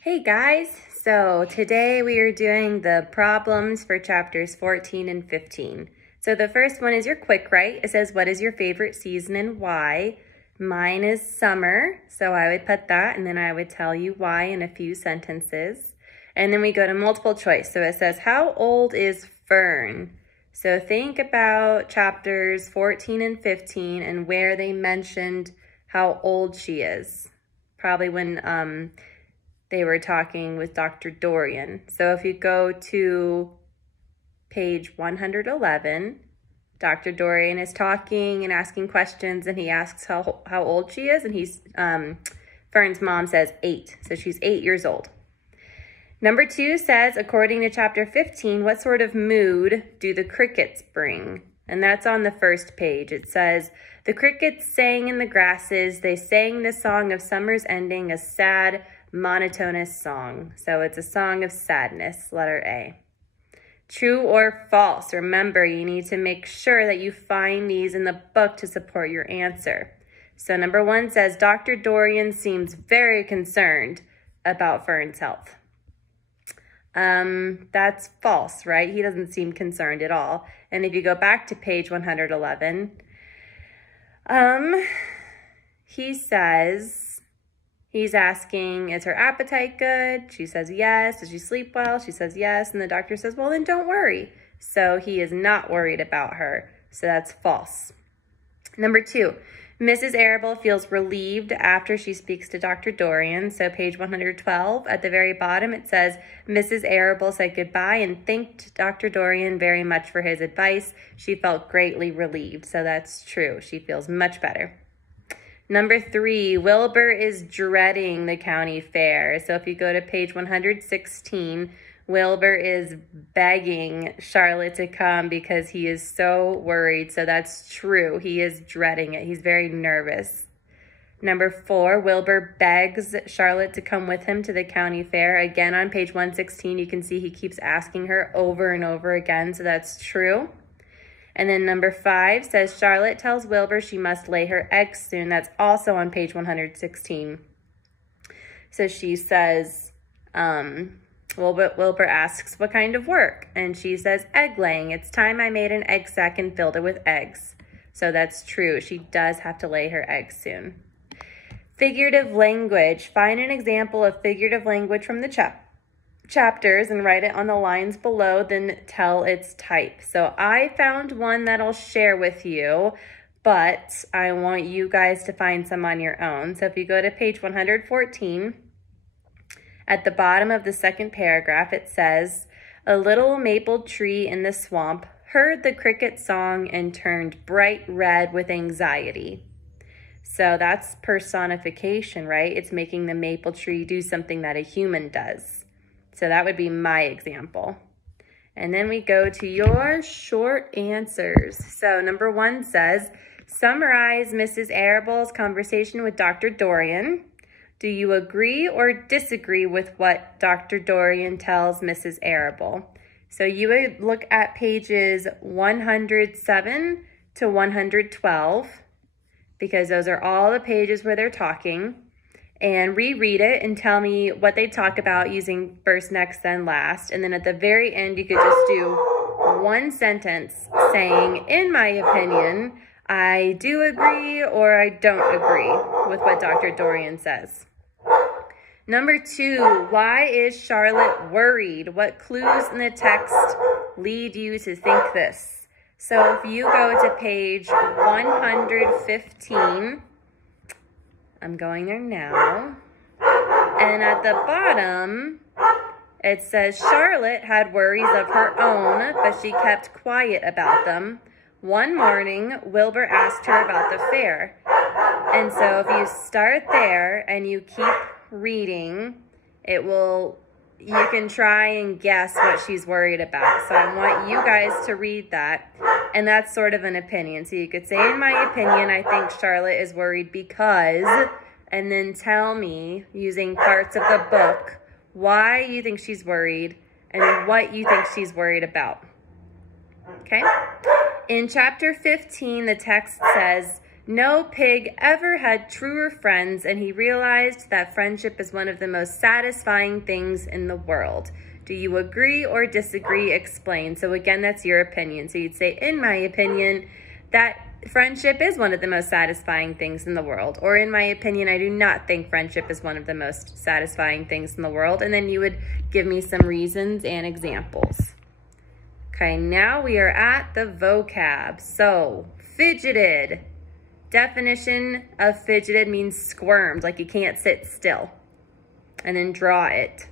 Hey guys, so today we are doing the problems for chapters 14 and 15. So the first one is your quick write. It says, what is your favorite season and why? Mine is summer, so I would put that and then I would tell you why in a few sentences. And then we go to multiple choice. So it says, how old is Fern? So think about chapters 14 and 15 and where they mentioned how old she is. Probably when they were talking with Dr. Dorian. So if you go to page 111, Dr. Dorian is talking and asking questions, and he asks how old she is, and Fern's mom says 8, so she's 8 years old. Number 2 says, according to chapter 15, what sort of mood do the crickets bring? And that's on the first page. It says, the crickets sang in the grasses. They sang the song of summer's ending, a sad, monotonous song. So it's a song of sadness, letter A. True or false? Remember, you need to make sure that you find these in the book to support your answer. So number 1 says, Dr. Dorian seems very concerned about Fern's health. That's false, right? He doesn't seem concerned at all. And if you go back to page 111, he says, he's asking, is her appetite good? She says yes. Does she sleep well? She says yes. And the doctor says, well, then don't worry. So he is not worried about her. So that's false. Number 2, Mrs. Arable feels relieved after she speaks to Dr. Dorian. So page 112, at the very bottom, it says, Mrs. Arable said goodbye and thanked Dr. Dorian very much for his advice. She felt greatly relieved. So that's true. She feels much better. Number 3, Wilbur is dreading the county fair. So if you go to page 116, Wilbur is begging Charlotte to come because he is so worried. So that's true. He is dreading it. He's very nervous. Number 4, Wilbur begs Charlotte to come with him to the county fair. Again, on page 116, you can see he keeps asking her over and over again. So that's true. And then number 5 says, Charlotte tells Wilbur she must lay her eggs soon. That's also on page 116. So she says, Wilbur asks, what kind of work? And she says, egg laying. It's time I made an egg sack and filled it with eggs. So that's true. She does have to lay her eggs soon. Figurative language. Find an example of figurative language from the chapters and write it on the lines below, then tell its type. So I found one that I'll share with you, but I want you guys to find some on your own. So if you go to page 114, at the bottom of the second paragraph, it says, a little maple tree in the swamp heard the cricket song and turned bright red with anxiety. So that's personification, right? It's making the maple tree do something that a human does. So that would be my example. And then we go to your short answers. So number 1 says, summarize Mrs. Arable's conversation with Dr. Dorian. Do you agree or disagree with what Dr. Dorian tells Mrs. Arable? So you would look at pages 107 to 112 because those are all the pages where they're talking. And reread it and tell me what they talk about using first, next, then last. And then at the very end, you could just do one sentence saying, in my opinion, I do agree or I don't agree with what Dr. Dorian says. Number 2, why is Charlotte worried? What clues in the text lead you to think this? So if you go to page 115, I'm going there now. And at the bottom, it says, Charlotte had worries of her own, but she kept quiet about them. One morning, Wilbur asked her about the fair. And so if you start there and you keep reading, you can try and guess what she's worried about. So I want you guys to read that. And that's sort of an opinion. So you could say, in my opinion, I think Charlotte is worried because, and then tell me, using parts of the book, why you think she's worried and what you think she's worried about. Okay? In chapter 15, the text says, No pig ever had truer friends, and he realized that friendship is one of the most satisfying things in the world. Do you agree or disagree? Explain. So again, that's your opinion. So you'd say, in my opinion, that friendship is one of the most satisfying things in the world. Or in my opinion, I do not think friendship is one of the most satisfying things in the world. And then you would give me some reasons and examples. Okay, now we are at the vocab. So, fidgeted. Definition of fidgeted means squirmed, like you can't sit still. And then draw it.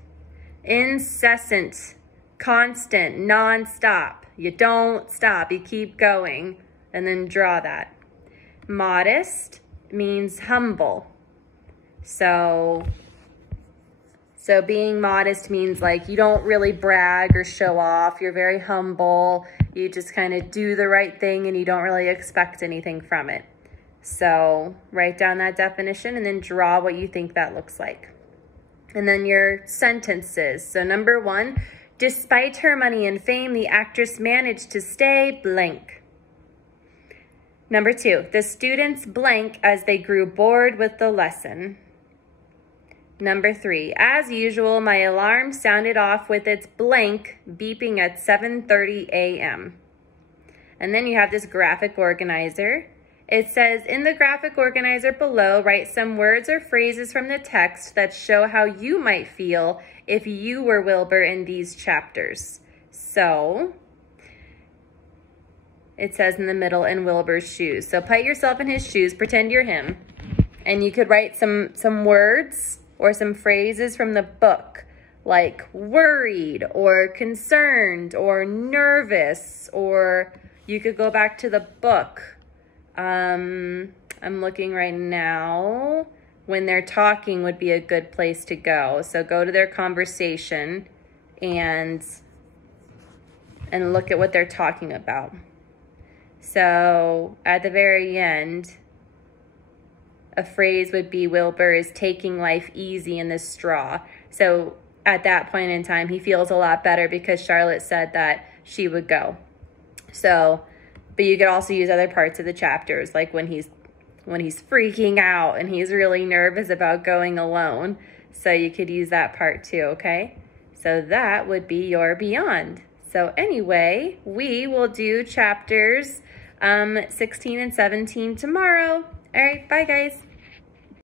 Incessant, constant, non-stop. You don't stop, you keep going. And then draw that. Modest means humble. So being modest means like you don't really brag or show off. You're very humble. You just kind of do the right thing and you don't really expect anything from it. So write down that definition and then draw what you think that looks like. And then your sentences. So number 1, despite her money and fame, the actress managed to stay blank. Number 2, the students blank as they grew bored with the lesson. Number 3, as usual, my alarm sounded off with its blank beeping at 7:30 a.m. And then you have this graphic organizer. It says, in the graphic organizer below, write some words or phrases from the text that show how you might feel if you were Wilbur in these chapters. So it says in the middle, in Wilbur's shoes. So put yourself in his shoes, pretend you're him. And you could write some words or some phrases from the book, like worried or concerned or nervous, or you could go back to the book. I'm looking right now. When they're talking would be a good place to go. So go to their conversation and look at what they're talking about. So at the very end, a phrase would be, Wilbur is taking life easy in this straw. So at that point in time, he feels a lot better because Charlotte said that she would go. So, but you could also use other parts of the chapters, like when he's freaking out and he's really nervous about going alone. So you could use that part too, okay? So that would be your Beyond. So anyway, we will do chapters 16 and 17 tomorrow. All right, bye guys.